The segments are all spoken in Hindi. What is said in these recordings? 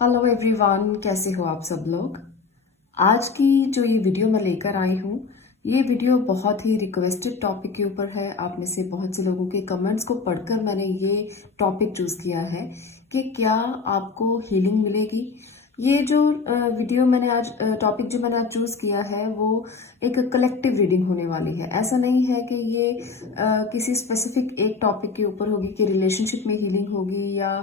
हेलो एवरीवन, कैसे हो आप सब लोग। आज की जो ये वीडियो मैं लेकर आई हूँ, ये वीडियो बहुत ही रिक्वेस्टेड टॉपिक के ऊपर है। आप में से बहुत से लोगों के कमेंट्स को पढ़कर मैंने ये टॉपिक चूज किया है कि क्या आपको हीलिंग मिलेगी। ये जो वीडियो मैंने आज टॉपिक जो मैंने आज चूज किया है वो एक कलेक्टिव रीडिंग होने वाली है। ऐसा नहीं है कि ये किसी स्पेसिफिक एक टॉपिक के ऊपर होगी कि रिलेशनशिप में हीलिंग होगी या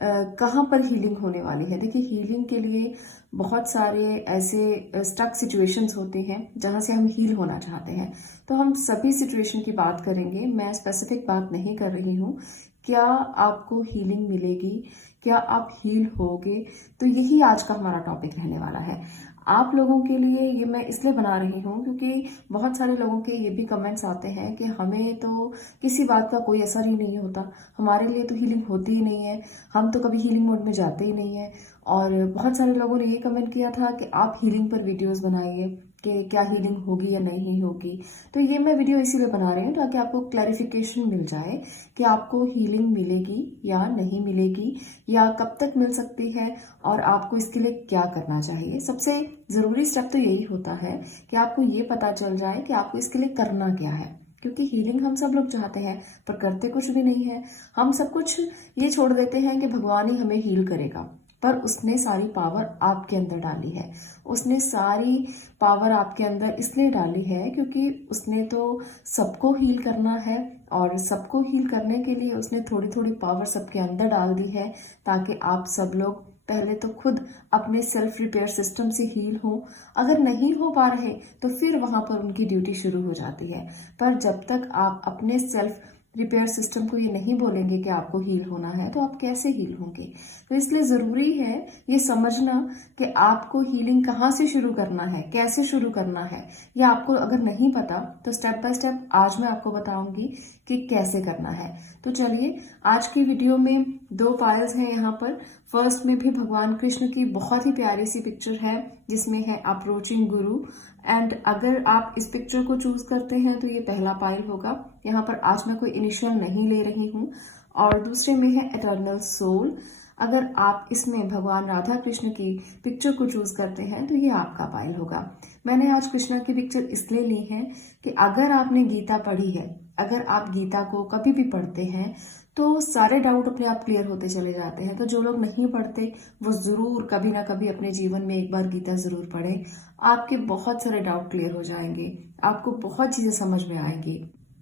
कहाँ पर हीलिंग होने वाली है। देखिए, हीलिंग के लिए बहुत सारे ऐसे स्टक सिचुएशंस होते हैं जहाँ से हम हील होना चाहते हैं। तो हम सभी सिचुएशन की बात करेंगे, मैं स्पेसिफिक बात नहीं कर रही हूँ। क्या आपको हीलिंग मिलेगी, क्या आप हील होगे, तो यही आज का हमारा टॉपिक रहने वाला है। आप लोगों के लिए ये मैं इसलिए बना रही हूँ क्योंकि बहुत सारे लोगों के ये भी कमेंट्स आते हैं कि हमें तो किसी बात का कोई असर ही नहीं होता, हमारे लिए तो हीलिंग होती ही नहीं है, हम तो कभी हीलिंग मोड में जाते ही नहीं है। और बहुत सारे लोगों ने ये कमेंट किया था कि आप हीलिंग पर वीडियोस बनाइए कि क्या हीलिंग होगी या नहीं होगी। तो ये मैं वीडियो इसीलिए बना रही हूँ ताकि आपको क्लैरिफिकेशन मिल जाए कि आपको हीलिंग मिलेगी या नहीं मिलेगी, या कब तक मिल सकती है और आपको इसके लिए क्या करना चाहिए। सबसे ज़रूरी स्टेप तो यही होता है कि आपको ये पता चल जाए कि आपको इसके लिए करना क्या है। क्योंकि हीलिंग हम सब लोग चाहते हैं पर करते कुछ भी नहीं है। हम सब कुछ ये छोड़ देते हैं कि भगवान ही हमें हील करेगा, पर उसने सारी पावर आपके अंदर डाली है। उसने सारी पावर आपके अंदर इसलिए डाली है क्योंकि उसने तो सबको हील करना है, और सबको हील करने के लिए उसने थोड़ी थोड़ी पावर सबके अंदर डाल दी है ताकि आप सब लोग पहले तो खुद अपने सेल्फ रिपेयर सिस्टम से हील हो। अगर नहीं हो पा रहे तो फिर वहां पर उनकी ड्यूटी शुरू हो जाती है। पर जब तक आप अपने सेल्फ रिपेयर सिस्टम को ये नहीं बोलेंगे कि आपको हील होना है तो आप कैसे हील होंगे। तो इसलिए ज़रूरी है ये समझना कि आपको हीलिंग कहाँ से शुरू करना है, कैसे शुरू करना है। या आपको अगर नहीं पता तो स्टेप बाय स्टेप आज मैं आपको बताऊंगी कि कैसे करना है। तो चलिए, आज की वीडियो में दो फाइल्स हैं यहाँ पर। फर्स्ट में भी भगवान कृष्ण की बहुत ही प्यारी सी पिक्चर है जिसमें है अप्रोचिंग गुरु। एंड अगर आप इस पिक्चर को चूज करते हैं तो ये पहला पाइल होगा। यहाँ पर आज मैं कोई इनिशियल नहीं ले रही हूँ। और दूसरे में है एटर्नल सोल। अगर आप इसमें भगवान राधा कृष्ण की पिक्चर को चूज करते हैं तो ये आपका पाइल होगा। मैंने आज कृष्णा की पिक्चर इसलिए ली है कि अगर आपने गीता पढ़ी है, अगर आप गीता को कभी भी पढ़ते हैं तो सारे डाउट अपने आप क्लियर होते चले जाते हैं। तो जो लोग नहीं पढ़ते वो जरूर कभी ना कभी अपने जीवन में एक बार गीता जरूर पढ़ें। आपके बहुत सारे डाउट क्लियर हो जाएंगे, आपको बहुत चीजें समझ में आएंगी।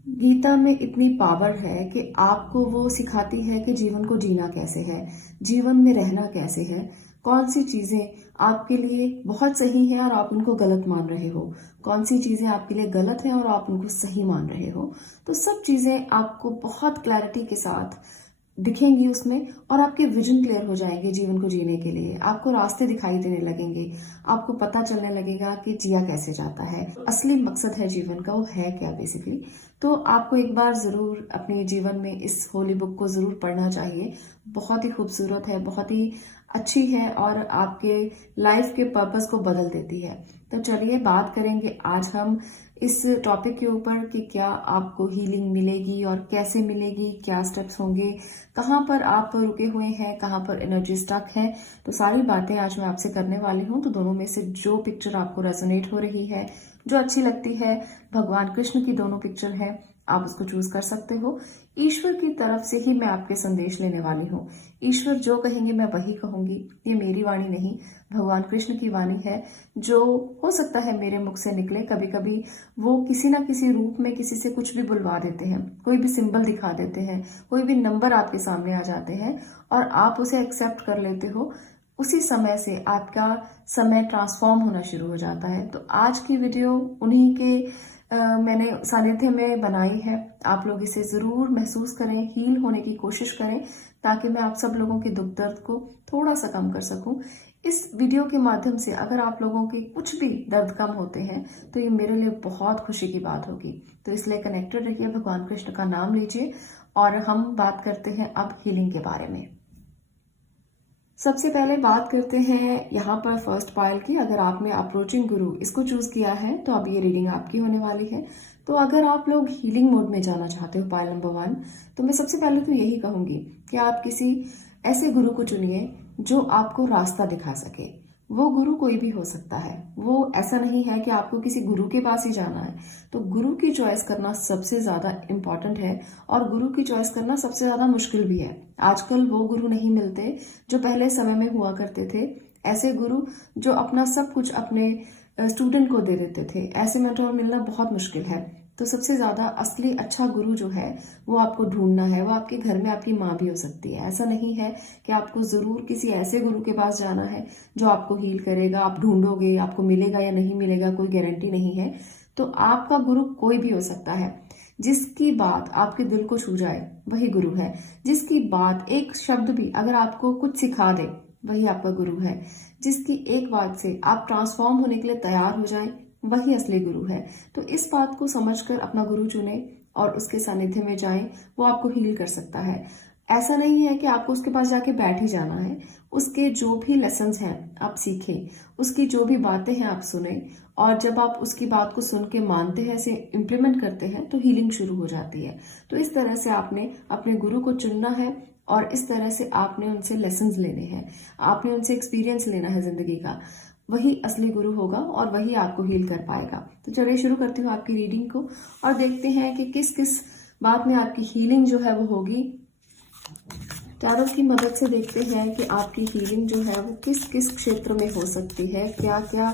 गीता में इतनी पावर है कि आपको वो सिखाती है कि जीवन को जीना कैसे है, जीवन में रहना कैसे है, कौन सी चीजें आपके लिए बहुत सही है और आप उनको गलत मान रहे हो, कौन सी चीजें आपके लिए गलत है और आप उनको सही मान रहे हो। तो सब चीजें आपको बहुत क्लैरिटी के साथ दिखेंगी उसमें, और आपके विजन क्लियर हो जाएंगे जीवन को जीने के लिए। आपको रास्ते दिखाई देने लगेंगे, आपको पता चलने लगेगा कि जिया कैसे जाता है, असली मकसद है जीवन का वो है क्या बेसिकली। तो आपको एक बार जरूर अपने जीवन में इस होली बुक को जरूर पढ़ना चाहिए। बहुत ही खूबसूरत है, बहुत ही अच्छी है और आपके लाइफ के पर्पस को बदल देती है। तो चलिए बात करेंगे आज हम इस टॉपिक के ऊपर कि क्या आपको हीलिंग मिलेगी और कैसे मिलेगी, क्या स्टेप्स होंगे, कहाँ पर आप रुके हुए हैं, कहाँ पर एनर्जी स्टक है। तो सारी बातें आज मैं आपसे करने वाली हूँ। तो दोनों में से जो पिक्चर आपको रेजोनेट हो रही है, जो अच्छी लगती है, भगवान कृष्ण की दोनों पिक्चर है, आप उसको चूज कर सकते हो। ईश्वर की तरफ से ही मैं आपके संदेश लेने वाली हूँ। ईश्वर जो कहेंगे मैं वही कहूंगी, ये मेरी वाणी नहीं, भगवान कृष्ण की वाणी है। जो हो सकता है मेरे मुख से निकले, कभी कभी वो किसी ना किसी रूप में किसी से कुछ भी बुलवा देते हैं, कोई भी सिंबल दिखा देते हैं, कोई भी नंबर आपके सामने आ जाते हैं और आप उसे एक्सेप्ट कर लेते हो। उसी समय से आपका समय ट्रांसफॉर्म होना शुरू हो जाता है। तो आज की वीडियो उन्हीं के मैंने सानिध्य में बनाई है। आप लोग इसे जरूर महसूस करें, हील होने की कोशिश करें ताकि मैं आप सब लोगों के दुख दर्द को थोड़ा सा कम कर सकूं। इस वीडियो के माध्यम से अगर आप लोगों के कुछ भी दर्द कम होते हैं तो ये मेरे लिए बहुत खुशी की बात होगी। तो इसलिए कनेक्टेड रहिए, भगवान कृष्ण का नाम लीजिए और हम बात करते हैं अब हीलिंग के बारे में। सबसे पहले बात करते हैं यहाँ पर फर्स्ट पाइल की। अगर आपने अप्रोचिंग गुरु इसको चूज किया है तो अब ये रीडिंग आपकी होने वाली है। तो अगर आप लोग हीलिंग मोड में जाना चाहते हो, पाइल नंबर 1, तो मैं सबसे पहले तो यही कहूंगी कि आप किसी ऐसे गुरु को चुनिए जो आपको रास्ता दिखा सके। वो गुरु कोई भी हो सकता है, वो ऐसा नहीं है कि आपको किसी गुरु के पास ही जाना है। तो गुरु की चॉइस करना सबसे ज्यादा इम्पोर्टेंट है और गुरु की चॉइस करना सबसे ज्यादा मुश्किल भी है। आजकल वो गुरु नहीं मिलते जो पहले समय में हुआ करते थे। ऐसे गुरु जो अपना सब कुछ अपने स्टूडेंट को दे देते थे, ऐसे मेंटोर मिलना बहुत मुश्किल है। तो सबसे ज्यादा असली अच्छा गुरु जो है वो आपको ढूंढना है। वो आपके घर में आपकी माँ भी हो सकती है। ऐसा नहीं है कि आपको जरूर किसी ऐसे गुरु के पास जाना है जो आपको हील करेगा। आप ढूंढोगे, आपको मिलेगा या नहीं मिलेगा कोई गारंटी नहीं है। तो आपका गुरु कोई भी हो सकता है। जिसकी बात आपके दिल को छू जाए वही गुरु है। जिसकी बात, एक शब्द भी अगर आपको कुछ सिखा दे वही आपका गुरु है। जिसकी एक बात से आप ट्रांसफॉर्म होने के लिए तैयार हो जाए वही असली गुरु है। तो इस बात को समझकर अपना गुरु चुने और उसके सानिध्य में जाएं। वो आपको हील कर सकता है। ऐसा नहीं है कि आपको उसके पास जाके बैठ ही जाना है। उसके जो भी लेसन्स हैं आप सीखें, उसकी जो भी बातें हैं आप सुने, और जब आप उसकी बात को सुन के मानते हैं, इसे इम्प्लीमेंट करते हैं, तो हीलिंग शुरू हो जाती है। तो इस तरह से आपने अपने गुरु को चुनना है और इस तरह से आपने उनसे लेसन्स लेने हैं, आपने उनसे एक्सपीरियंस लेना है जिंदगी का। वही असली गुरु होगा और वही आपको हील कर पाएगा। तो चलिए शुरू करती हूँ आपकी रीडिंग को और देखते हैं कि किस किस बात में आपकी हीलिंग जो है वो होगी। टैरो की मदद से देखते हैं कि आपकी हीलिंग जो है वो किस किस क्षेत्र में हो सकती है, क्या क्या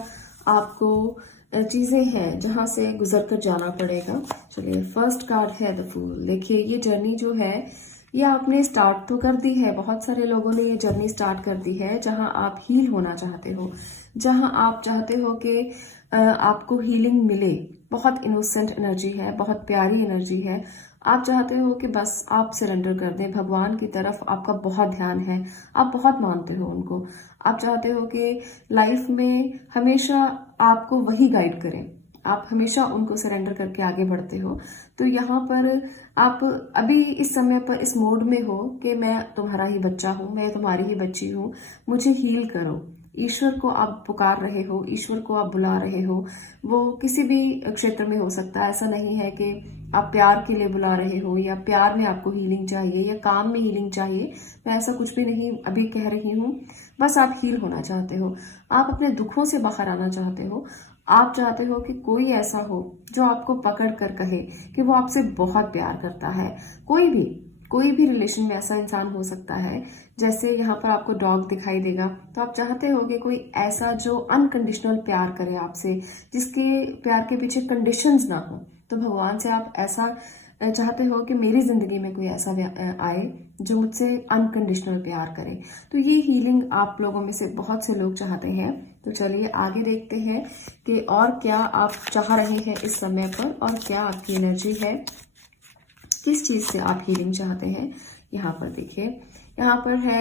आपको चीजें हैं जहां से गुजर कर जाना पड़ेगा। चलिए, फर्स्ट कार्ड है द फूल। देखिए, ये जर्नी जो है ये आपने स्टार्ट तो कर दी है। बहुत सारे लोगों ने ये जर्नी स्टार्ट कर दी है जहां आप हील होना चाहते हो, जहां आप चाहते हो कि आपको हीलिंग मिले। बहुत इनोसेंट एनर्जी है, बहुत प्यारी एनर्जी है। आप चाहते हो कि बस आप सरेंडर कर दें भगवान की तरफ। आपका बहुत ध्यान है, आप बहुत मानते हो उनको। आप चाहते हो कि लाइफ में हमेशा आपको वही गाइड करें, आप हमेशा उनको सरेंडर करके आगे बढ़ते हो। तो यहाँ पर आप अभी इस समय पर इस मोड में हो कि मैं तुम्हारा ही बच्चा हूँ, मैं तुम्हारी ही बच्ची हूँ, मुझे हील करो। ईश्वर को आप पुकार रहे हो, ईश्वर को आप बुला रहे हो। वो किसी भी क्षेत्र में हो सकता है। ऐसा नहीं है कि आप प्यार के लिए बुला रहे हो या प्यार में आपको हीलिंग चाहिए या काम में हीलिंग चाहिए। मैं ऐसा कुछ भी नहीं अभी कह रही हूँ। बस आप हील होना चाहते हो, आप अपने दुखों से बाहर आना चाहते हो। आप चाहते हो कि कोई ऐसा हो जो आपको पकड़ कर कहे कि वो आपसे बहुत प्यार करता है। कोई भी रिलेशन में ऐसा इंसान हो सकता है। जैसे यहाँ पर आपको डॉग दिखाई देगा, तो आप चाहते हो कि कोई ऐसा जो अनकंडीशनल प्यार करे आपसे, जिसके प्यार के पीछे कंडीशंस ना हो। तो भगवान से आप ऐसा चाहते हो कि मेरी जिंदगी में कोई ऐसा आए जो मुझसे अनकंडीशनल प्यार करे। तो ये हीलिंग आप लोगों में से बहुत से लोग चाहते हैं। तो चलिए आगे देखते हैं कि और क्या आप चाह रहे हैं इस समय पर और क्या आपकी एनर्जी है, किस चीज से आप हीलिंग चाहते हैं। यहाँ पर देखिए, यहाँ पर है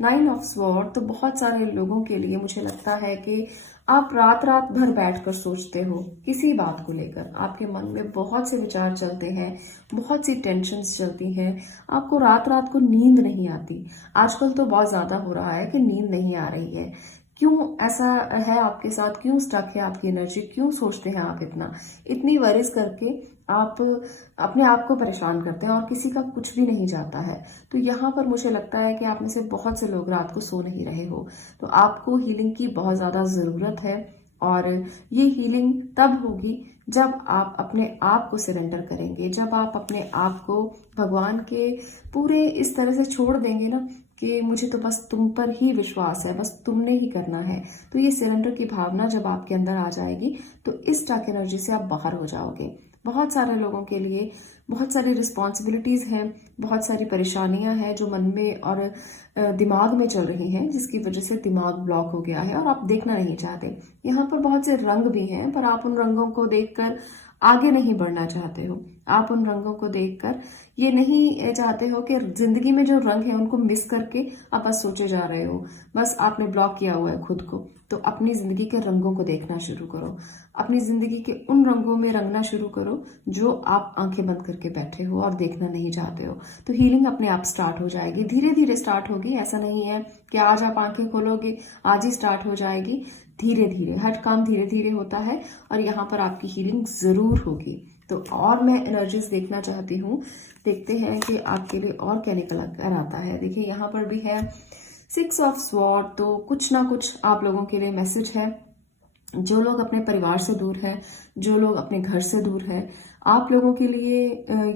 9 ऑफ स्वॉर्ड। तो बहुत सारे लोगों के लिए मुझे लगता है कि आप रात रात भर बैठकर सोचते हो किसी बात को लेकर। आपके मन में बहुत से विचार चलते हैं, बहुत सी टेंशन्स चलती हैं। आपको रात रात को नींद नहीं आती। आजकल तो बहुत ज्यादा हो रहा है कि नींद नहीं आ रही है। क्यों ऐसा है आपके साथ? क्यों स्टक है आपकी एनर्जी? क्यों सोचते हैं आप इतनी वरीज करके आप अपने आप को परेशान करते हैं और किसी का कुछ भी नहीं जाता है। तो यहाँ पर मुझे लगता है कि आप में से बहुत से लोग रात को सो नहीं रहे हो। तो आपको हीलिंग की बहुत ज्यादा जरूरत है और ये हीलिंग तब होगी जब आप अपने आप को सरेंडर करेंगे, जब आप अपने आप को भगवान के पूरे इस तरह से छोड़ देंगे ना कि मुझे तो बस तुम पर ही विश्वास है, बस तुमने ही करना है। तो ये सरेंडर की भावना जब आपके अंदर आ जाएगी तो इस टाक एनर्जी से आप बाहर हो जाओगे। बहुत सारे लोगों के लिए बहुत सारी रिस्पॉन्सिबिलिटीज हैं, बहुत सारी परेशानियां हैं जो मन में और दिमाग में चल रही हैं, जिसकी वजह से दिमाग ब्लॉक हो गया है और आप देखना नहीं चाहते। यहाँ पर बहुत से रंग भी हैं, पर आप उन रंगों को देखकर आगे नहीं बढ़ना चाहते हो। आप उन रंगों को देखकर ये नहीं चाहते हो कि जिंदगी में जो रंग है उनको मिस करके आप बस सोचे जा रहे हो। बस आपने ब्लॉक किया हुआ है खुद को। तो अपनी जिंदगी के रंगों को देखना शुरू करो, अपनी जिंदगी के उन रंगों में रंगना शुरू करो जो आप आंखें बंद करके बैठे हो और देखना नहीं चाहते हो। तो हीलिंग अपने आप स्टार्ट हो जाएगी, धीरे धीरे स्टार्ट होगी। ऐसा नहीं है कि आज आप आंखें खोलोगे आज ही स्टार्ट हो जाएगी। धीरे धीरे, हर काम धीरे धीरे होता है और यहाँ पर आपकी हीलिंग जरूर होगी। तो और मैं एनर्जीज देखना चाहती हूँ, देखते हैं कि आपके लिए और क्या निकल कर आता है। देखिए, यहाँ पर भी है सिक्स ऑफ स्वॉर्ड, तो कुछ ना कुछ आप लोगों के लिए मैसेज है। जो लोग अपने परिवार से दूर हैं, जो लोग अपने घर से दूर हैं, आप लोगों के लिए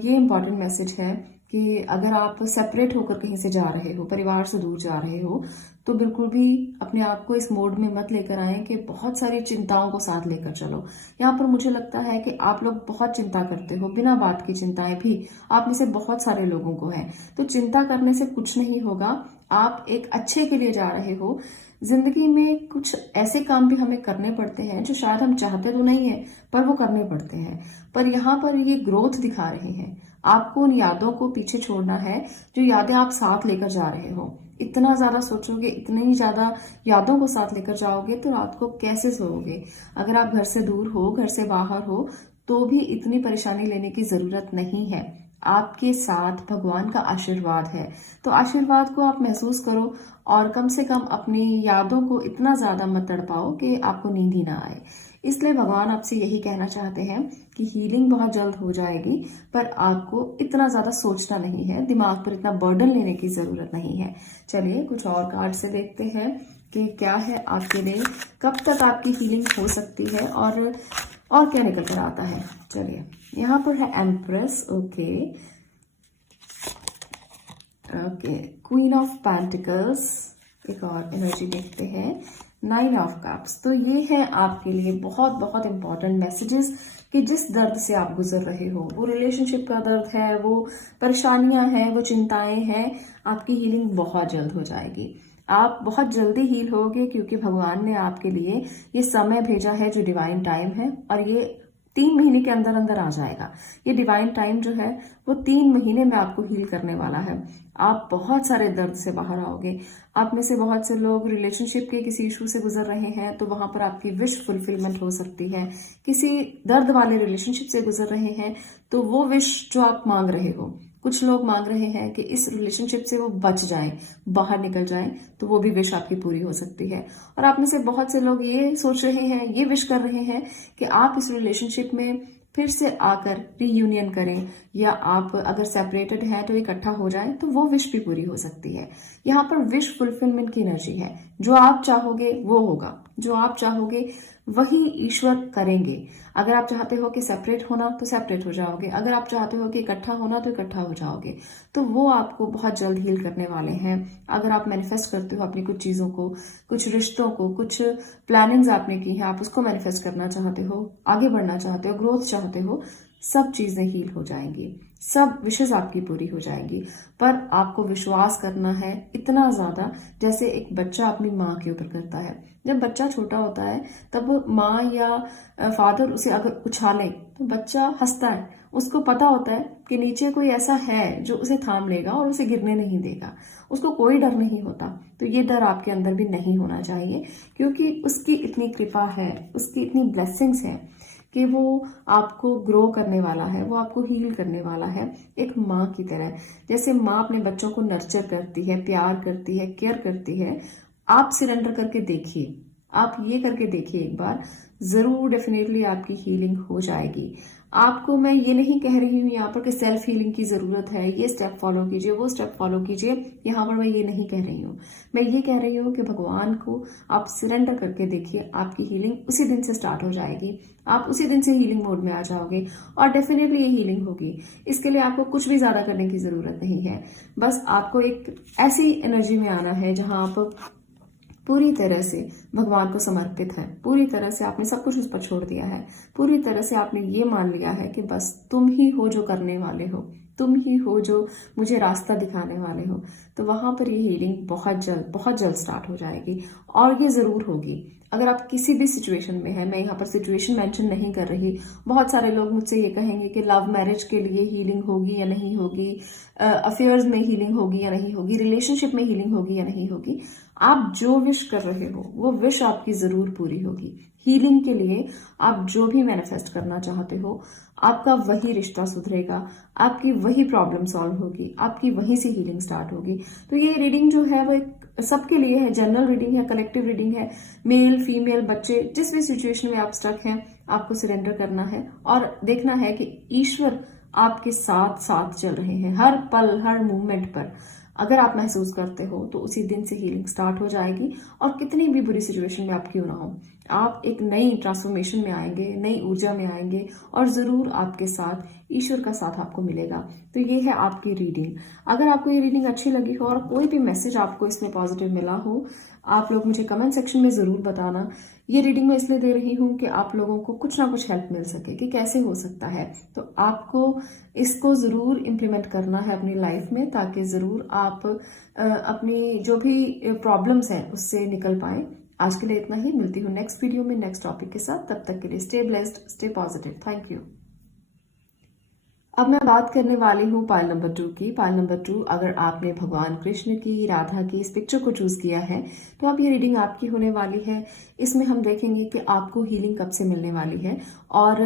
ये इम्पॉर्टेंट मैसेज है कि अगर आप सेपरेट होकर कहीं से जा रहे हो, परिवार से दूर जा रहे हो, तो बिल्कुल भी अपने आप को इस मोड में मत लेकर आए कि बहुत सारी चिंताओं को साथ लेकर चलो। यहाँ पर मुझे लगता है कि आप लोग बहुत चिंता करते हो, बिना बात की चिंताएं भी आप में से बहुत सारे लोगों को है। तो चिंता करने से कुछ नहीं होगा, आप एक अच्छे के लिए जा रहे हो। जिंदगी में कुछ ऐसे काम भी हमें करने पड़ते हैं जो शायद हम चाहते तो नहीं है, पर वो करने पड़ते हैं। पर यहाँ पर ये ग्रोथ दिखा रहे हैं। आपको उन यादों को पीछे छोड़ना है जो यादें आप साथ लेकर जा रहे हो। इतना ज्यादा सोचोगे, इतनी ज्यादा यादों को साथ लेकर जाओगे तो रात को कैसे सोओगे? अगर आप घर से दूर हो, घर से बाहर हो, तो भी इतनी परेशानी लेने की जरूरत नहीं है। आपके साथ भगवान का आशीर्वाद है, तो आशीर्वाद को आप महसूस करो और कम से कम अपनी यादों को इतना ज्यादा मत तड़पाओ कि आपको नींद ही ना आए। इसलिए भगवान आपसे यही कहना चाहते हैं कि हीलिंग बहुत जल्द हो जाएगी, पर आपको इतना ज्यादा सोचना नहीं है, दिमाग पर इतना बर्डन लेने की जरूरत नहीं है। चलिए कुछ और कार्ड से देखते हैं कि क्या है आपके लिए, कब तक आपकी हीलिंग हो सकती है और क्या निकल कर आता है। चलिए, यहाँ पर है empress. Okay, queen of pentacles. एक और एनर्जी देखते हैं, 9 ऑफ कप्स। तो ये है आपके लिए बहुत बहुत इंपॉर्टेंट मैसेजेस कि जिस दर्द से आप गुजर रहे हो, वो रिलेशनशिप का दर्द है, वो परेशानियां हैं, वो चिंताएं हैं, आपकी हीलिंग बहुत जल्द हो जाएगी। आप बहुत जल्दी हील होगे क्योंकि भगवान ने आपके लिए ये समय भेजा है जो डिवाइन टाइम है, और ये 3 महीने के अंदर अंदर आ जाएगा। ये डिवाइन टाइम जो है वो 3 महीने में आपको हील करने वाला है। आप बहुत सारे दर्द से बाहर आओगे। आप में से बहुत से लोग रिलेशनशिप के किसी इशू से गुजर रहे हैं, तो वहां पर आपकी विश फुलफिलमेंट हो सकती है। किसी दर्द वाले रिलेशनशिप से गुजर रहे हैं, तो वो विश जो आप मांग रहे हो, कुछ लोग मांग रहे हैं कि इस रिलेशनशिप से वो बच जाएं, बाहर निकल जाएं, तो वो भी विश आपकी पूरी हो सकती है। और आप में से बहुत से लोग ये सोच रहे हैं, ये विश कर रहे हैं कि आप इस रिलेशनशिप में फिर से आकर रीयूनियन करें, या आप अगर सेपरेटेड हैं तो इकट्ठा हो जाएं, तो वो विश भी पूरी हो सकती है। यहाँ पर विश फुलफिलमेंट की एनर्जी है। जो आप चाहोगे वो होगा, जो आप चाहोगे वही ईश्वर करेंगे। अगर आप चाहते हो कि सेपरेट होना तो सेपरेट हो जाओगे, अगर आप चाहते हो कि इकट्ठा होना तो इकट्ठा हो जाओगे। तो वो आपको बहुत जल्द हील करने वाले हैं। अगर आप मैनिफेस्ट करते हो अपनी कुछ चीजों को, कुछ रिश्तों को, कुछ प्लानिंग्स आपने की हैं, आप उसको मैनिफेस्ट करना चाहते हो, आगे बढ़ना चाहते हो, ग्रोथ चाहते हो, सब चीजें हील हो जाएंगी, सब विशेष आपकी पूरी हो जाएंगी। पर आपको विश्वास करना है इतना ज्यादा, जैसे एक बच्चा अपनी माँ के ऊपर करता है। जब बच्चा छोटा होता है तब माँ या फादर उसे अगर उछाले तो बच्चा हंसता है। उसको पता होता है कि नीचे कोई ऐसा है जो उसे थाम लेगा और उसे गिरने नहीं देगा। उसको कोई डर नहीं होता। तो ये डर आपके अंदर भी नहीं होना चाहिए, क्योंकि उसकी इतनी कृपा है, उसकी इतनी ब्लेसिंग्स हैं कि वो आपको ग्रो करने वाला है, वो आपको हील करने वाला है, एक माँ की तरह। जैसे माँ अपने बच्चों को नर्चर करती है, प्यार करती है, केयर करती है। आप सरेंडर करके देखिए, आप ये करके देखिए एक बार, जरूर डेफिनेटली आपकी हीलिंग हो जाएगी। आपको मैं ये नहीं कह रही हूँ यहाँ पर कि सेल्फ हीलिंग की जरूरत है, ये स्टेप फॉलो कीजिए, वो स्टेप फॉलो कीजिए, यहाँ पर मैं ये नहीं कह रही हूँ। मैं ये कह रही हूँ कि भगवान को आप सरेंडर करके देखिए, आपकी हीलिंग उसी दिन से स्टार्ट हो जाएगी। आप उसी दिन से हीलिंग मोड में आ जाओगे और डेफिनेटली ये हीलिंग होगी। इसके लिए आपको कुछ भी ज्यादा करने की जरूरत नहीं है। बस आपको एक ऐसी एनर्जी में आना है जहां आप पूरी तरह से भगवान को समर्पित है, पूरी तरह से आपने सब कुछ उस पर छोड़ दिया है, पूरी तरह से आपने ये मान लिया है कि बस तुम ही हो जो करने वाले हो, तुम ही हो जो मुझे रास्ता दिखाने वाले हो। तो वहां पर ये हीलिंग बहुत जल्द स्टार्ट हो जाएगी, और ये जरूर होगी। अगर आप किसी भी सिचुएशन में हैं, मैं यहाँ पर सिचुएशन मेंशन नहीं कर रही। बहुत सारे लोग मुझसे ये कहेंगे कि लव मैरिज के लिए हीलिंग होगी या नहीं होगी, अफेयर्स में हीलिंग होगी या नहीं होगी, रिलेशनशिप में हीलिंग होगी या नहीं होगी। आप जो विश कर रहे हो वो विश आपकी जरूर पूरी होगी। हीलिंग के लिए आप जो भी मैनिफेस्ट करना चाहते हो, आपका वही रिश्ता सुधरेगा, आपकी वही प्रॉब्लम सॉल्व होगी, आपकी वहीं से हीलिंग स्टार्ट होगी। तो ये रीडिंग जो है वो सबके लिए है, जनरल रीडिंग है, कलेक्टिव रीडिंग है। मेल फीमेल बच्चे, जिस भी सिचुएशन में आप स्टक हैं, आपको सरेंडर करना है और देखना है कि ईश्वर आपके साथ साथ चल रहे हैं हर पल, हर मूवमेंट पर। अगर आप महसूस करते हो तो उसी दिन से हीलिंग स्टार्ट हो जाएगी, और कितनी भी बुरी सिचुएशन में आप क्यों ना हो, आप एक नई ट्रांसफॉर्मेशन में आएंगे, नई ऊर्जा में आएंगे, और ज़रूर आपके साथ ईश्वर का साथ आपको मिलेगा। तो ये है आपकी रीडिंग। अगर आपको ये रीडिंग अच्छी लगी हो और कोई भी मैसेज आपको इसमें पॉजिटिव मिला हो, आप लोग मुझे कमेंट सेक्शन में ज़रूर बताना। ये रीडिंग मैं इसलिए दे रही हूँ कि आप लोगों को कुछ ना कुछ हेल्प मिल सके कि कैसे हो सकता है। तो आपको इसको ज़रूर इम्प्लीमेंट करना है अपनी लाइफ में, ताकि ज़रूर आप अपनी जो भी प्रॉब्लम्स हैं उससे निकल पाए। आज के लिए इतना ही, मिलती हूँ नेक्स्ट वीडियो में नेक्स्ट टॉपिक के साथ। तब तक के लिए stay blessed, stay positive. Thank you. अब मैं बात करने वाली हूँ पाइल नंबर 2 की। पाइल नंबर 2, अगर आपने भगवान कृष्ण की, राधा की इस पिक्चर को चूज किया है तो अब ये रीडिंग आपकी होने वाली है। इसमें हम देखेंगे कि आपको हीलिंग कब से मिलने वाली है, और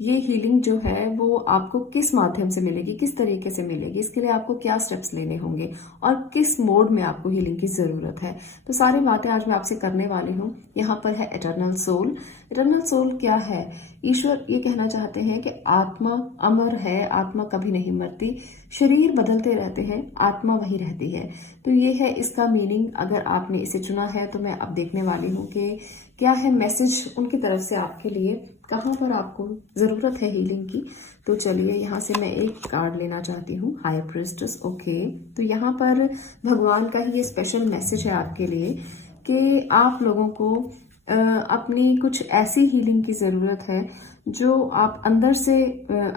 ये हीलिंग जो है वो आपको किस माध्यम से मिलेगी, किस तरीके से मिलेगी, इसके लिए आपको क्या स्टेप्स लेने होंगे, और किस मोड में आपको हीलिंग की जरूरत है। तो सारी बातें आज मैं आपसे करने वाली हूँ। यहाँ पर है इटर्नल सोल। इटर्नल सोल क्या है? ईश्वर ये कहना चाहते हैं कि आत्मा अमर है, आत्मा कभी नहीं मरती, शरीर बदलते रहते हैं, आत्मा वही रहती है। तो ये है इसका मीनिंग। अगर आपने इसे चुना है तो मैं अब देखने वाली हूँ कि क्या है मैसेज उनकी तरफ से आपके लिए, कहाँ पर आपको जरूरत है हीलिंग की। तो चलिए, यहाँ से मैं एक कार्ड लेना चाहती हूँ, हाई प्रिस्टेस। ओके, तो यहाँ पर भगवान का ही ये स्पेशल मैसेज है आपके लिए कि आप लोगों को अपनी कुछ ऐसी हीलिंग की ज़रूरत है जो आप अंदर से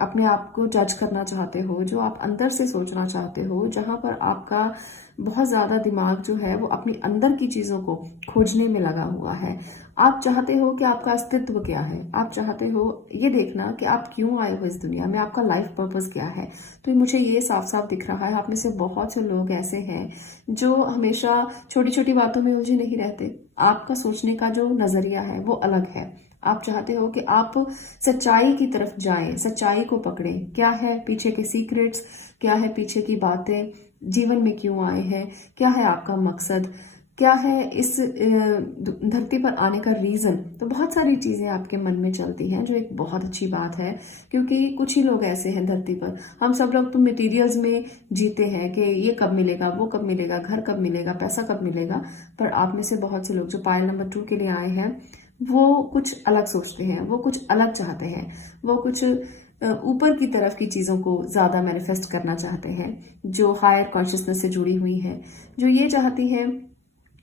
अपने आप को जज करना चाहते हो, जो आप अंदर से सोचना चाहते हो, जहाँ पर आपका बहुत ज़्यादा दिमाग जो है वो अपनी अंदर की चीज़ों को खोजने में लगा हुआ है। आप चाहते हो कि आपका अस्तित्व क्या है, आप चाहते हो ये देखना कि आप क्यों आए हो इस दुनिया में, आपका लाइफ पर्पस क्या है। तो मुझे ये साफ साफ दिख रहा है आप में से बहुत से लोग ऐसे हैं जो हमेशा छोटी छोटी बातों में उलझे नहीं रहते। आपका सोचने का जो नजरिया है वो अलग है। आप चाहते हो कि आप सच्चाई की तरफ जाएं, सच्चाई को पकड़ें। क्या है पीछे के सीक्रेट्स, क्या है पीछे की बातें, जीवन में क्यों आए हैं, क्या है आपका मकसद, क्या है इस धरती पर आने का रीजन। तो बहुत सारी चीजें आपके मन में चलती हैं, जो एक बहुत अच्छी बात है, क्योंकि कुछ ही लोग ऐसे हैं धरती पर। हम सब लोग तो मटेरियल्स में जीते हैं कि ये कब मिलेगा, वो कब मिलेगा, घर कब मिलेगा, पैसा कब मिलेगा। पर आप में से बहुत से लोग जो पायल नंबर 2 के लिए आए हैं वो कुछ अलग सोचते हैं, वो कुछ अलग चाहते हैं, वो कुछ ऊपर की तरफ की चीज़ों को ज़्यादा मैनिफेस्ट करना चाहते हैं, जो हायर कॉन्शियसनेस से जुड़ी हुई हैं, जो ये चाहती हैं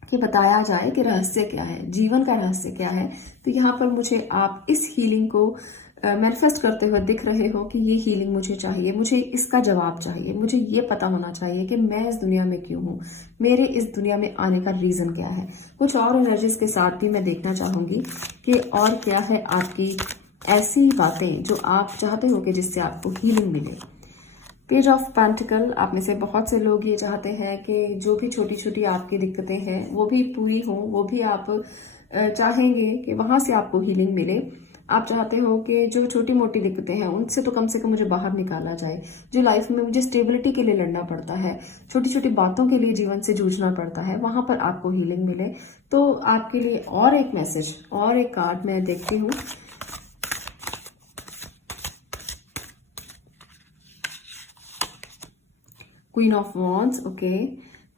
कि बताया जाए कि रहस्य क्या है, जीवन का रहस्य क्या है। तो यहाँ पर मुझे आप इस हीलिंग को मैनिफेस्ट करते हुए दिख रहे हो कि ये हीलिंग मुझे चाहिए, मुझे इसका जवाब चाहिए, मुझे ये पता होना चाहिए कि मैं इस दुनिया में क्यों हूँ, मेरे इस दुनिया में आने का रीज़न क्या है। कुछ और एनर्जीज के साथ भी मैं देखना चाहूँगी कि और क्या है आपकी ऐसी बातें जो आप चाहते हो कि जिससे आपको हीलिंग मिले। पेज ऑफ पेंटिकल, आप में से बहुत से लोग ये चाहते हैं कि जो भी छोटी छोटी आपकी दिक्कतें हैं वो भी पूरी हों, वो भी आप चाहेंगे कि वहां से आपको हीलिंग मिले। आप चाहते हो कि जो छोटी मोटी दिक्कतें हैं उनसे तो कम से कम मुझे बाहर निकाला जाए। जो लाइफ में मुझे स्टेबिलिटी के लिए लड़ना पड़ता है, छोटी छोटी बातों के लिए जीवन से जूझना पड़ता है, वहां पर आपको हीलिंग मिले। तो आपके लिए और एक मैसेज, और एक कार्ड मैं देखती हूँ। Queen of wands. ओके,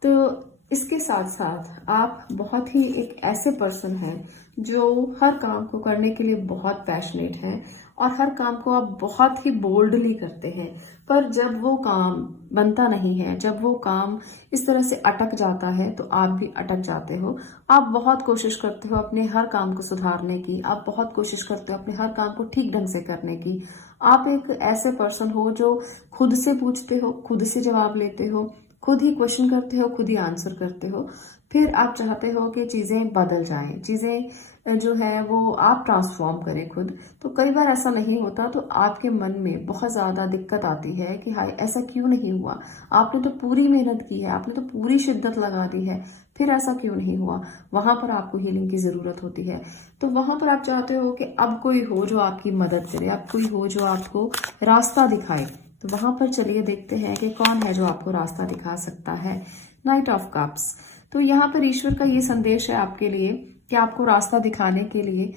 तो इसके साथ साथ आप बहुत ही एक ऐसे पर्सन हैं जो हर काम को करने के लिए बहुत पैशनेट हैं, और हर काम को आप बहुत ही बोल्डली करते हैं। पर जब वो काम बनता नहीं है, जब वो काम इस तरह से अटक जाता है तो आप भी अटक जाते हो। आप बहुत कोशिश करते हो अपने हर काम को सुधारने की, आप बहुत कोशिश करते हो अपने हर काम को ठीक ढंग से करने की। आप एक ऐसे पर्सन हो जो खुद से पूछते हो, खुद से जवाब लेते हो, खुद ही क्वेश्चन करते हो, खुद ही आंसर करते हो। फिर आप चाहते हो कि चीजें बदल जाएं, चीजें जो है वो आप ट्रांसफॉर्म करें खुद। तो कई बार ऐसा नहीं होता, तो आपके मन में बहुत ज्यादा दिक्कत आती है कि हाय ऐसा क्यों नहीं हुआ। आपने तो पूरी मेहनत की है, आपने तो पूरी शिद्दत लगा दी है, फिर ऐसा क्यों नहीं हुआ। वहां पर आपको हीलिंग की जरूरत होती है। तो वहां पर आप चाहते हो कि अब कोई हो जो आपकी मदद करे, अब कोई हो जो आपको रास्ता दिखाए। तो वहां पर चलिए देखते हैं कि कौन है जो आपको रास्ता दिखा सकता है। Night of cups. तो यहाँ पर ईश्वर का ये संदेश है आपके लिए कि आपको रास्ता दिखाने के लिए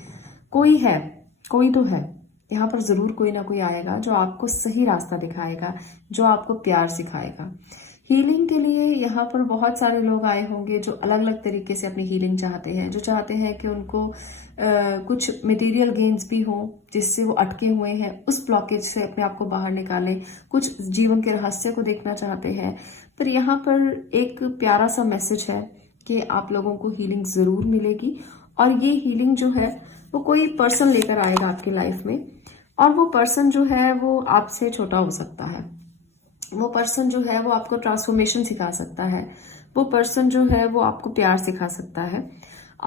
कोई है, कोई तो है। यहाँ पर जरूर कोई ना कोई आएगा जो आपको सही रास्ता दिखाएगा, जो आपको प्यार सिखाएगा। हीलिंग के लिए यहाँ पर बहुत सारे लोग आए होंगे जो अलग अलग तरीके से अपनी हीलिंग चाहते हैं, जो चाहते हैं कि उनको कुछ मटेरियल गेन्स भी हो जिससे वो अटके हुए हैं, उस ब्लॉकेज से अपने आप को बाहर निकालें, कुछ जीवन के रहस्य को देखना चाहते हैं। पर यहाँ पर एक प्यारा सा मैसेज है कि आप लोगों को हीलिंग जरूर मिलेगी, और ये हीलिंग जो है वो कोई पर्सन लेकर आएगा आपकी लाइफ में, और वो पर्सन जो है वो आपसे छोटा हो सकता है। वो पर्सन जो है वो आपको ट्रांसफॉर्मेशन सिखा सकता है, वो पर्सन जो है वो आपको प्यार सिखा सकता है।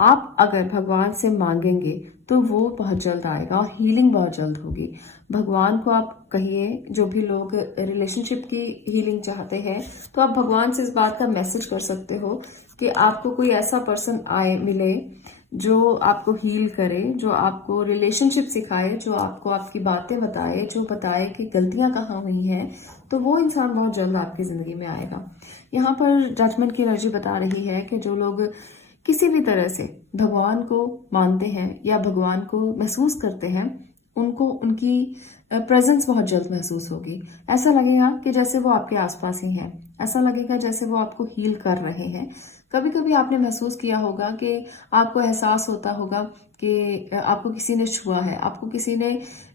आप अगर भगवान से मांगेंगे तो वो बहुत जल्द आएगा और हीलिंग बहुत जल्द होगी। भगवान को आप कहिए, जो भी लोग रिलेशनशिप की हीलिंग चाहते हैं, तो आप भगवान से इस बात का मैसेज कर सकते हो कि आपको कोई ऐसा पर्सन आए मिले जो आपको हील करे, जो आपको रिलेशनशिप सिखाए, जो आपको आपकी बातें बताए, जो बताए कि गलतियां कहाँ हुई हैं, तो वो इंसान बहुत जल्द आपकी जिंदगी में आएगा। यहाँ पर जजमेंट की एनर्जी बता रही है कि जो लोग किसी भी तरह से भगवान को मानते हैं या भगवान को महसूस करते हैं, उनको उनकी प्रेजेंस बहुत जल्द महसूस होगी। ऐसा लगेगा कि जैसे वो आपके आसपास ही हैं, ऐसा लगेगा जैसे वो आपको हील कर रहे हैं। कभी कभी आपने महसूस किया होगा कि आपको एहसास होता होगा कि आपको किसी ने छुआ है, आपको किसी ने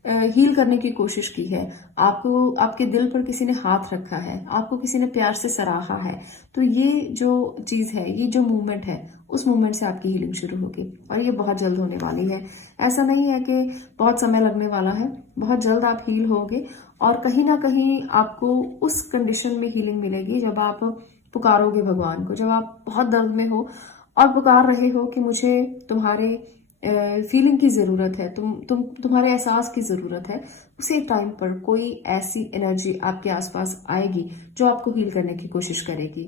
हील करने की कोशिश की है, आपको आपके दिल पर किसी ने हाथ रखा है, आपको किसी ने प्यार से सराहा है। तो ये जो चीज है, ये जो मूवमेंट है, उस मूवमेंट से आपकी हीलिंग शुरू होगी, और ये बहुत जल्द होने वाली है। ऐसा नहीं है कि बहुत समय लगने वाला है, बहुत जल्द आप हील होगे, और कहीं ना कहीं आपको उस कंडीशन में हीलिंग मिलेगी जब आप पुकारोगे भगवान को, जब आप बहुत दर्द में हो और पुकार रहे हो कि मुझे तुम्हारे फीलिंग की जरूरत है, तुम्हारे एहसास की जरूरत है। उसी टाइम पर कोई ऐसी एनर्जी आपके आसपास आएगी जो आपको हील करने की कोशिश करेगी।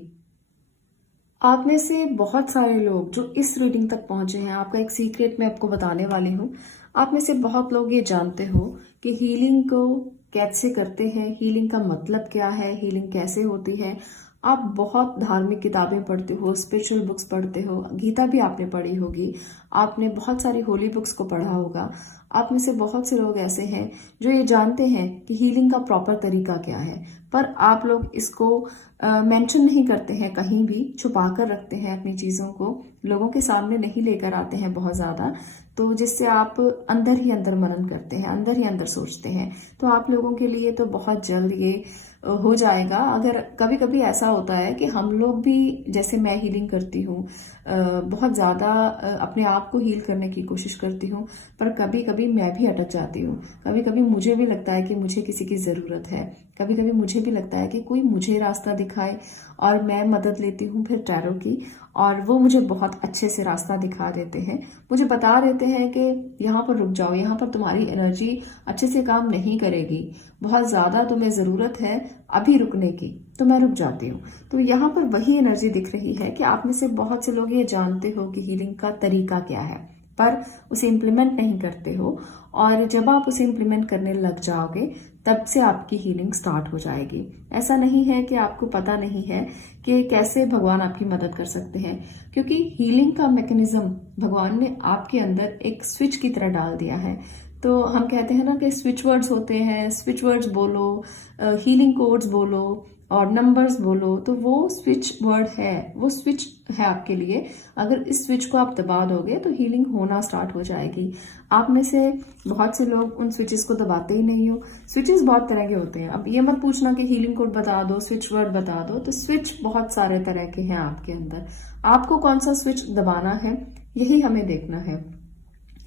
आप में से बहुत सारे लोग जो इस रीडिंग तक पहुंचे हैं, आपका एक सीक्रेट मैं आपको बताने वाली हूँ। आप में से बहुत लोग ये जानते हो कि हीलिंग को कैसे करते हैं, हीलिंग का मतलब क्या है, हीलिंग कैसे होती है। आप बहुत धार्मिक किताबें पढ़ते हो, स्पिरिचुअल बुक्स पढ़ते हो, गीता भी आपने पढ़ी होगी, आपने बहुत सारी होली बुक्स को पढ़ा होगा। आप में से बहुत से लोग ऐसे हैं जो ये जानते हैं कि हीलिंग का प्रॉपर तरीका क्या है, पर आप लोग इसको मेंशन नहीं करते हैं, कहीं भी छुपा कर रखते हैं अपनी चीज़ों को, लोगों के सामने नहीं लेकर आते हैं बहुत ज़्यादा, तो जिससे आप अंदर ही अंदर मनन करते हैं, अंदर ही अंदर सोचते हैं। तो आप लोगों के लिए तो बहुत जल्द ये हो जाएगा। अगर कभी कभी ऐसा होता है कि हम लोग भी, जैसे मैं हीलिंग करती हूँ, बहुत ज़्यादा अपने आप को हील करने की कोशिश करती हूँ, पर कभी कभी मैं भी अटक जाती हूँ। कभी कभी मुझे भी लगता है कि मुझे किसी की ज़रूरत है, कभी कभी मुझे भी लगता है कि कोई मुझे रास्ता दिखाए, और मैं मदद लेती हूँ फिर टैरो की, और वो मुझे बहुत अच्छे से रास्ता दिखा देते हैं, मुझे बता देते हैं कि यहाँ पर रुक जाओ, यहाँ पर तुम्हारी एनर्जी अच्छे से काम नहीं करेगी, बहुत ज़्यादा तुम्हें ज़रूरत है अभी रुकने की, तो मैं रुक जाती हूँ। तो यहाँ पर वही एनर्जी दिख रही है कि आप में से बहुत से लोग ये जानते हो कि हीलिंग का तरीका क्या है, पर उसे इम्प्लीमेंट नहीं करते हो, और जब आप उसे इम्प्लीमेंट करने लग जाओगे तब से आपकी हीलिंग स्टार्ट हो जाएगी। ऐसा नहीं है कि आपको पता नहीं है कि कैसे भगवान आपकी मदद कर सकते हैं, क्योंकि हीलिंग का मैकेनिज्म भगवान ने आपके अंदर एक स्विच की तरह डाल दिया है। तो हम कहते हैं ना कि स्विच वर्ड्स होते हैं, स्विच वर्ड्स बोलो, हीलिंग कोड्स बोलो और नंबर्स बोलो, तो वो स्विच वर्ड है, वो स्विच है आपके लिए। अगर इस स्विच को आप दबा दोगे तो हीलिंग होना स्टार्ट हो जाएगी। आप में से बहुत से लोग उन स्विचेस को दबाते ही नहीं हो। स्विचेस बहुत तरह के होते हैं, अब ये मत पूछना कि हीलिंग कोड बता दो, स्विच वर्ड बता दो, तो स्विच बहुत सारे तरह के हैं आपके अंदर। आपको कौन सा स्विच दबाना है, यही हमें देखना है।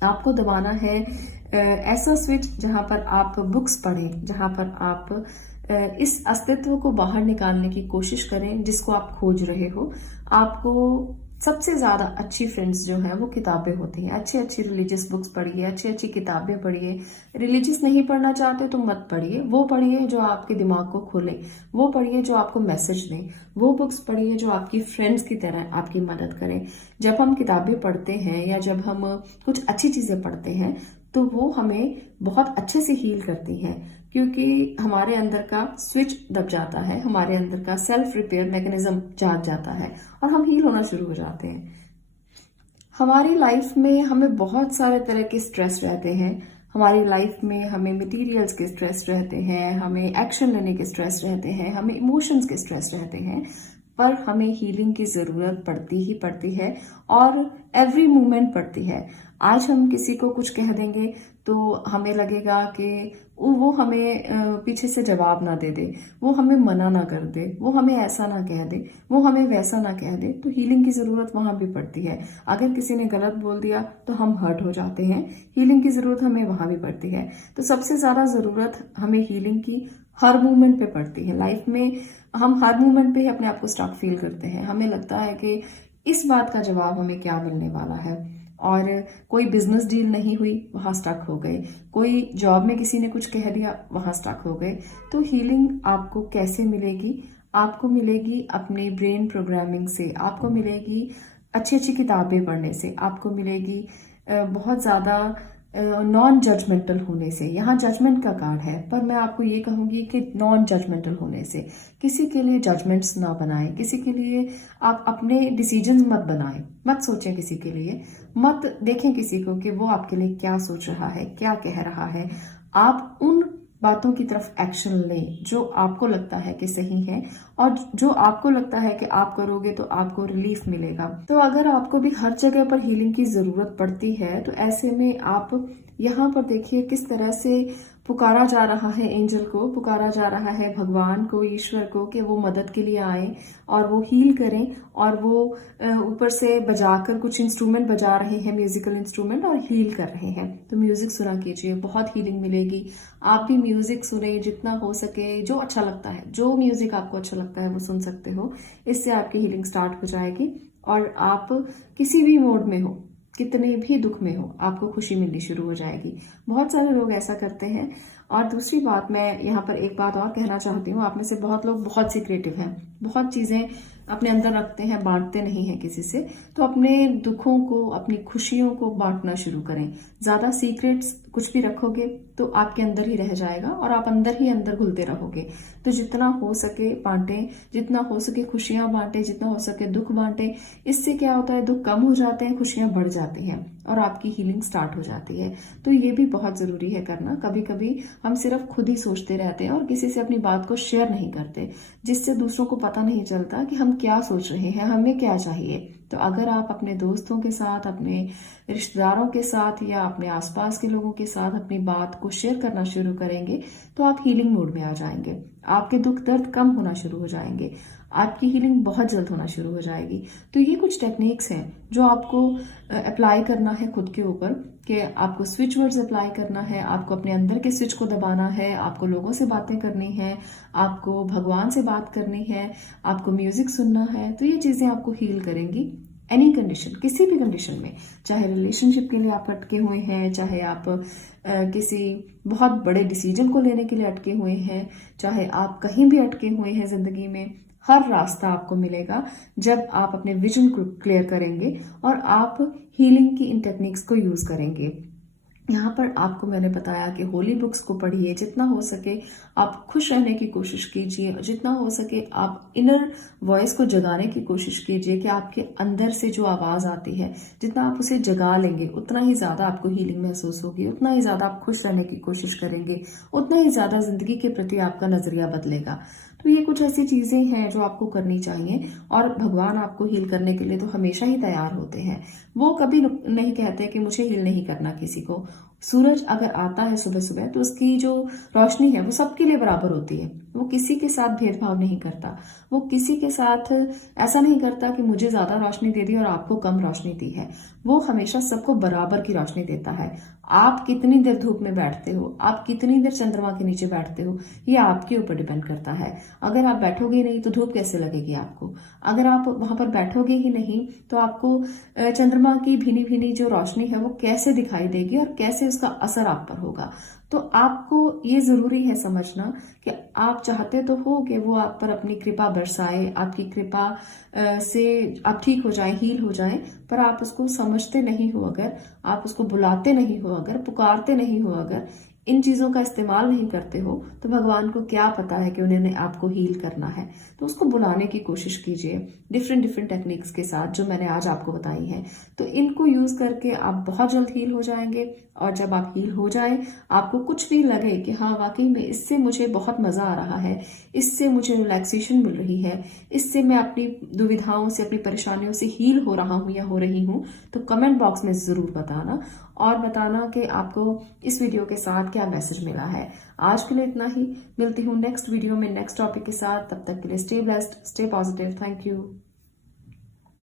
आपको दबाना है ऐसा स्विच जहां पर आप बुक्स पढ़ें, जहां पर आप इस अस्तित्व को बाहर निकालने की कोशिश करें जिसको आप खोज रहे हो। आपको सबसे ज्यादा अच्छी फ्रेंड्स जो है वो किताबें होती हैं। अच्छी अच्छी रिलीजियस बुक्स पढ़िए, अच्छी अच्छी किताबें पढ़िए। रिलीजियस नहीं पढ़ना चाहते तो मत पढ़िए, वो पढ़िए जो आपके दिमाग को खोले, वो पढ़िए जो आपको मैसेज दें, वो बुक्स पढ़िए जो आपकी फ्रेंड्स की तरह आपकी मदद करें। जब हम किताबें पढ़ते हैं या जब हम कुछ अच्छी चीजें पढ़ते हैं तो वो हमें बहुत अच्छे से हील करती हैं, क्योंकि हमारे अंदर का स्विच दब जाता है, हमारे अंदर का सेल्फ रिपेयर मैकेनिज्म जाग जाता है और हम हील होना शुरू हो जाते हैं। हमारी लाइफ में हमें बहुत सारे तरह के स्ट्रेस रहते हैं, हमारी लाइफ में हमें मटेरियल्स के स्ट्रेस रहते हैं, हमें एक्शन लेने के स्ट्रेस रहते हैं, हमें इमोशंस के स्ट्रेस रहते हैं, पर हमें हीलिंग की ज़रूरत पड़ती ही पड़ती है और एवरी मोमेंट पड़ती है। आज हम किसी को कुछ कह देंगे तो हमें लगेगा कि वो हमें पीछे से जवाब ना दे दे, वो हमें मना ना कर दे, वो हमें ऐसा ना कह दे, वो हमें वैसा ना कह दे, तो हीलिंग की ज़रूरत वहाँ भी पड़ती है। अगर किसी ने गलत बोल दिया तो हम हर्ट हो जाते हैं, हीलिंग की ज़रूरत हमें वहाँ भी पड़ती है। तो सबसे ज़्यादा ज़रूरत हमें हीलिंग की हर मोमेंट पे पड़ती है। लाइफ में हम हर मोमेंट पे ही अपने आप को स्टक फील करते हैं। हमें लगता है कि इस बात का जवाब हमें क्या मिलने वाला है, और कोई बिजनेस डील नहीं हुई, वहाँ स्टक हो गए, कोई जॉब में किसी ने कुछ कह दिया, वहाँ स्टक हो गए। तो हीलिंग आपको कैसे मिलेगी? आपको मिलेगी अपने ब्रेन प्रोग्रामिंग से, आपको मिलेगी अच्छी अच्छी किताबें पढ़ने से, आपको मिलेगी बहुत ज़्यादा नॉन जजमेंटल होने से। यहाँ जजमेंट का कार्ड है, पर मैं आपको ये कहूँगी कि नॉन जजमेंटल होने से। किसी के लिए जजमेंट्स ना बनाएं, किसी के लिए आप अपने डिसीजंस मत बनाएं, मत सोचें किसी के लिए, मत देखें किसी को कि वो आपके लिए क्या सोच रहा है, क्या कह रहा है। आप उन बातों की तरफ एक्शन लें जो आपको लगता है कि सही है, और जो आपको लगता है कि आप करोगे तो आपको रिलीफ मिलेगा। तो अगर आपको भी हर जगह पर हीलिंग की जरूरत पड़ती है, तो ऐसे में आप यहाँ पर देखिए किस तरह से पुकारा जा रहा है, एंजल को पुकारा जा रहा है, भगवान को, ईश्वर को, कि वो मदद के लिए आए और वो हील करें। और वो ऊपर से बजाकर कुछ इंस्ट्रूमेंट बजा रहे हैं, म्यूजिकल इंस्ट्रूमेंट, और हील कर रहे हैं। तो म्यूजिक सुना कीजिए, बहुत हीलिंग मिलेगी। आप भी म्यूजिक सुने जितना हो सके, जो अच्छा लगता है, जो म्यूजिक आपको अच्छा लगता है वो सुन सकते हो। इससे आपकी हीलिंग स्टार्ट हो जाएगी और आप किसी भी मोड में हो, कितने भी दुख में हो, आपको खुशी मिलनी शुरू हो जाएगी। बहुत सारे लोग ऐसा करते हैं। और दूसरी बात, मैं यहाँ पर एक बात और कहना चाहती हूँ, आप में से बहुत लोग बहुत सीक्रेटिव हैं, बहुत चीज़ें अपने अंदर रखते हैं, बांटते नहीं हैं किसी से। तो अपने दुखों को, अपनी खुशियों को बांटना शुरू करें। ज़्यादा सीक्रेट्स कुछ भी रखोगे तो आपके अंदर ही रह जाएगा और आप अंदर ही अंदर घुलते रहोगे। तो जितना हो सके बांटें, जितना हो सके खुशियां बांटें, जितना हो सके दुख बांटें। इससे क्या होता है, दुख कम हो जाते हैं, खुशियां बढ़ जाती हैं और आपकी हीलिंग स्टार्ट हो जाती है। तो ये भी बहुत ज़रूरी है करना। कभी कभी हम सिर्फ खुद ही सोचते रहते हैं और किसी से अपनी बात को शेयर नहीं करते, जिससे दूसरों को पता नहीं चलता कि हम क्या सोच रहे हैं, हमें क्या चाहिए। तो अगर आप अपने दोस्तों के साथ, अपने रिश्तेदारों के साथ या अपने आसपास के लोगों के साथ अपनी बात को शेयर करना शुरू करेंगे तो आप हीलिंग मोड में आ जाएंगे। आपके दुख दर्द कम होना शुरू हो जाएंगे, आपकी हीलिंग बहुत जल्द होना शुरू हो जाएगी। तो ये कुछ टेक्निक्स हैं जो आपको अप्लाई करना है खुद के ऊपर, कि आपको स्विच वर्ड्स अप्लाई करना है, आपको अपने अंदर के स्विच को दबाना है, आपको लोगों से बातें करनी है, आपको भगवान से बात करनी है, आपको म्यूजिक सुनना है। तो ये चीजें आपको हील करेंगी एनी कंडीशन, किसी भी कंडीशन में। चाहे रिलेशनशिप के लिए आप अटके हुए हैं, चाहे आप किसी बहुत बड़े डिसीजन को लेने के लिए अटके हुए हैं, चाहे आप कहीं भी अटके हुए हैं जिंदगी में, हर रास्ता आपको मिलेगा जब आप अपने विजन को क्लियर करेंगे और आप हीलिंग की इन टेक्निक्स को यूज करेंगे। यहाँ पर आपको मैंने बताया कि होली बुक्स को पढ़िए, जितना हो सके आप खुश रहने की कोशिश कीजिए, जितना हो सके आप इनर वॉइस को जगाने की कोशिश कीजिए, कि आपके अंदर से जो आवाज़ आती है, जितना आप उसे जगा लेंगे उतना ही ज़्यादा आपको हीलिंग महसूस होगी, उतना ही ज़्यादा आप खुश रहने की कोशिश करेंगे, उतना ही ज़्यादा ज़िंदगी के प्रति आपका नज़रिया बदलेगा। तो ये कुछ ऐसी चीज़ें हैं जो आपको करनी चाहिए, और भगवान आपको हील करने के लिए तो हमेशा ही तैयार होते हैं। वो कभी नहीं कहते कि मुझे हील नहीं करना किसी को। सूरज अगर आता है सुबह सुबह तो उसकी जो रोशनी है वो सबके लिए बराबर होती है। वो किसी के साथ भेदभाव नहीं करता, वो किसी के साथ ऐसा नहीं करता कि मुझे ज्यादा रोशनी दे दी और आपको कम रोशनी दी है। वो हमेशा सबको बराबर की रोशनी देता है। आप कितनी देर धूप में बैठते हो, आप कितनी देर चंद्रमा के नीचे बैठते हो, ये आपके ऊपर डिपेंड करता है। अगर आप बैठोगे नहीं तो धूप कैसे लगेगी आपको? अगर आप वहां पर बैठोगे ही नहीं तो आपको चंद्रमा की भीनी भीनी जो रोशनी है वो कैसे दिखाई देगी और कैसे उसका असर आप पर होगा? तो आपको ये जरूरी है समझना कि आप चाहते तो हो कि वो आप पर अपनी कृपा बरसाए, आपकी कृपा से आप ठीक हो जाएं, हील हो जाएं, पर आप उसको समझते नहीं हो, अगर आप उसको बुलाते नहीं हो, अगर पुकारते नहीं हो, अगर इन चीज़ों का इस्तेमाल नहीं करते हो तो भगवान को क्या पता है कि उन्होंने आपको हील करना है। तो उसको बुलाने की कोशिश कीजिए डिफरेंट डिफरेंट टेक्निक्स के साथ जो मैंने आज आपको बताई हैं। तो इनको यूज़ करके आप बहुत जल्द हील हो जाएंगे। और जब आप हील हो जाएं, आपको कुछ भी लगे कि हाँ वाकई में इससे मुझे बहुत मज़ा आ रहा है, इससे मुझे रिलैक्सेशन मिल रही है, इससे मैं अपनी दुविधाओं से, अपनी परेशानियों से हील हो रहा हूँ या हो रही हूँ, तो कमेंट बॉक्स में ज़रूर बताना और बताना कि आपको इस वीडियो के साथ क्या मैसेज मिला है। आज के लिए इतना ही, मिलती हूँ नेक्स्ट वीडियो में नेक्स्ट टॉपिक के साथ। तब तक के लिए stay blessed, stay positive. Thank you.